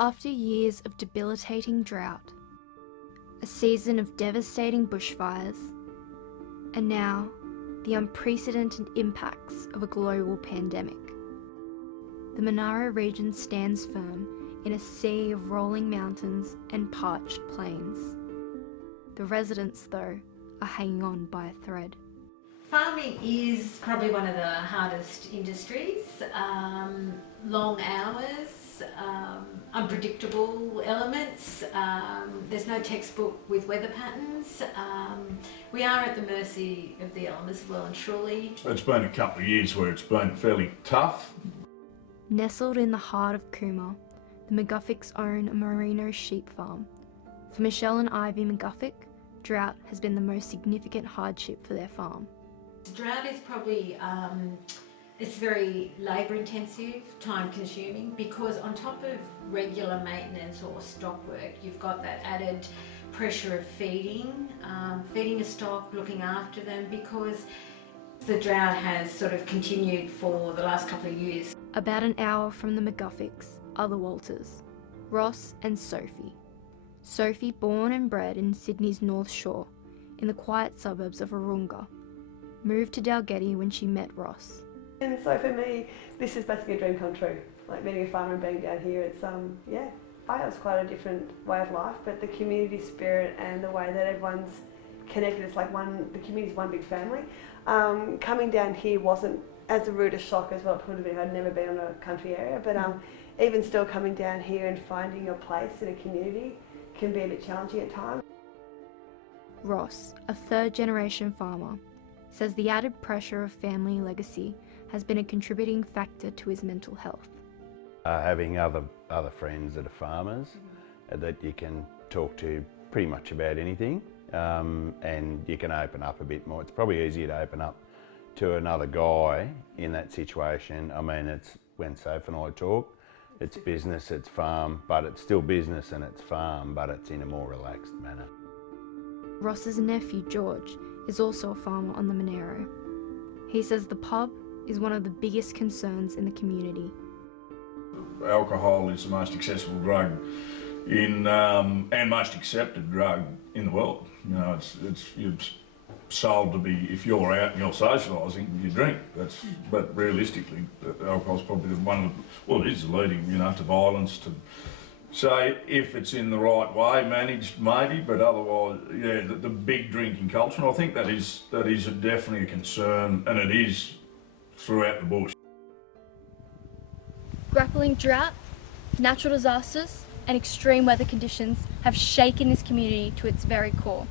After years of debilitating drought, a season of devastating bushfires, and now the unprecedented impacts of a global pandemic, the Monaro region stands firm in a sea of rolling mountains and parched plains. The residents, though, are hanging on by a thread. Farming is probably one of the hardest industries. Long hours, unpredictable elements. There's no textbook with weather patterns. We are at the mercy of the elements, well and truly. It's been a couple of years where it's been fairly tough. Nestled in the heart of Cooma, the McGufficks own a merino sheep farm. For Michelle and Ivy McGuffick, drought has been the most significant hardship for their farm. Drought is probably, it's very labour intensive, time consuming, because on top of regular maintenance or stock work, you've got that added pressure of feeding a stock, looking after them, because the drought has sort of continued for the last couple of years. About an hour from the McGufficks are the Walters, Ross and Sophie. Sophie, born and bred in Sydney's North Shore, in the quiet suburbs of Arunga, moved to Dalgety when she met Ross. And so for me, this is basically a dream come true. Like meeting a farmer and being down here, it's it's quite a different way of life, but the community spirit and the way that everyone's connected, it's like the community's one big family. Coming down here wasn't as rude a shock as what it would have been. I'd never been in a country area, but even still coming down here and finding your place in a community can be a bit challenging at times. Ross, a third-generation farmer, says the added pressure of family legacy has been a contributing factor to his mental health. Having other friends that are farmers that you can talk to pretty much about anything, and you can open up a bit more. It's probably easier to open up to another guy in that situation. I mean, it's when Soph and I talk, it's business, it's farm, but it's still business and it's farm, but it's in a more relaxed manner. Ross's nephew, George, is also a farmer on the Monaro. He says the pub is one of the biggest concerns in the community. Alcohol is the most accessible drug and most accepted drug in the world. You know, it's sold to be, if you're out and you're socialising, you drink. But realistically, alcohol's probably it is leading, to violence. So if it's in the right way, managed maybe, but otherwise, the big drinking culture, and I think that is definitely a concern, and it is throughout the bush. Grappling drought, natural disasters and extreme weather conditions have shaken this community to its very core.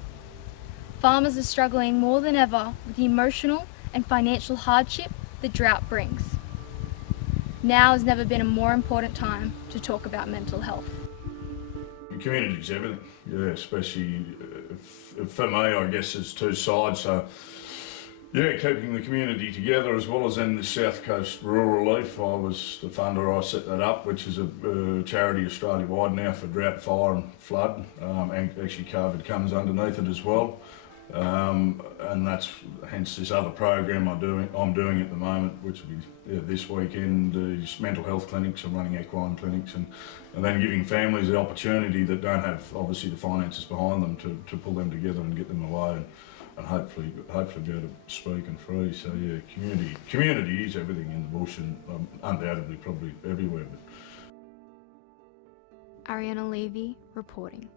Farmers are struggling more than ever with the emotional and financial hardship the drought brings. Now has never been a more important time to talk about mental health. The community's everything, especially for me, I guess there's two sides. So, keeping the community together, as well as in the South Coast Rural Relief. I was the funder, I set that up, which is a charity Australia-wide now for drought, fire and flood. And actually COVID comes underneath it as well. And that's hence this other program I'm doing at the moment, which will be this weekend, is mental health clinics. I'm running equine clinics and then giving families the opportunity that don't have obviously the finances behind them to pull them together and get them away and hopefully be able to speak and free. So community is everything in the bush, and undoubtedly probably everywhere. Arianna Levy reporting.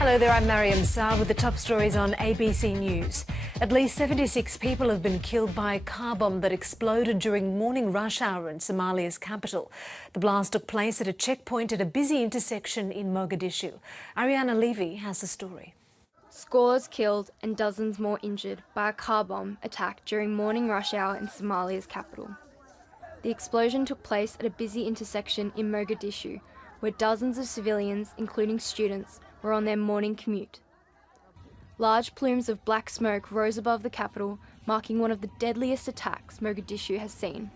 Hello there, I'm Mariam Saar with the top stories on ABC News. At least 76 people have been killed by a car bomb that exploded during morning rush hour in Somalia's capital. The blast took place at a checkpoint at a busy intersection in Mogadishu. Arianna Levy has the story. Scores killed and dozens more injured by a car bomb attack during morning rush hour in Somalia's capital. The explosion took place at a busy intersection in Mogadishu, where dozens of civilians, including students, were on their morning commute. Large plumes of black smoke rose above the capital, marking one of the deadliest attacks Mogadishu has seen.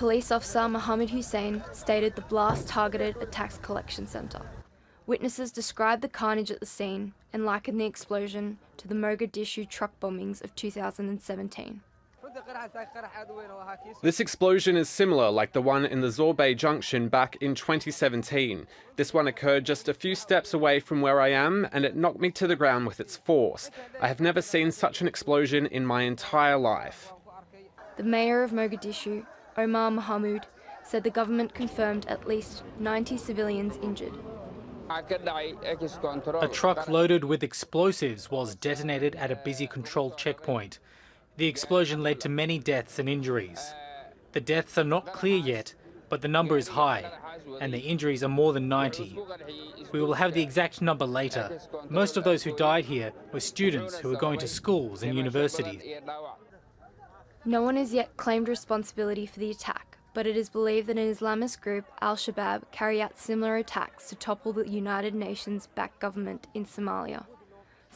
Police officer Mohammed Hussein stated the blast targeted a tax collection centre. Witnesses described the carnage at the scene and likened the explosion to the Mogadishu truck bombings of 2017. This explosion is similar, like the one in the Zorbay Junction back in 2017. This one occurred just a few steps away from where I am, and it knocked me to the ground with its force. I have never seen such an explosion in my entire life. The mayor of Mogadishu, Omar Mahmoud, said the government confirmed at least 90 civilians injured. A truck loaded with explosives was detonated at a busy controlled checkpoint. The explosion led to many deaths and injuries. The deaths are not clear yet, but the number is high, and the injuries are more than 90. We will have the exact number later. Most of those who died here were students who were going to schools and universities. No one has yet claimed responsibility for the attack, but it is believed that an Islamist group, Al-Shabaab, carry out similar attacks to topple the United Nations-backed government in Somalia.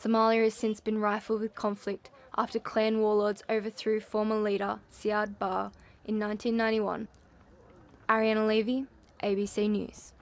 Somalia has since been rife with conflict after clan warlords overthrew former leader Siad Barre in 1991. Arianna Levy, ABC News.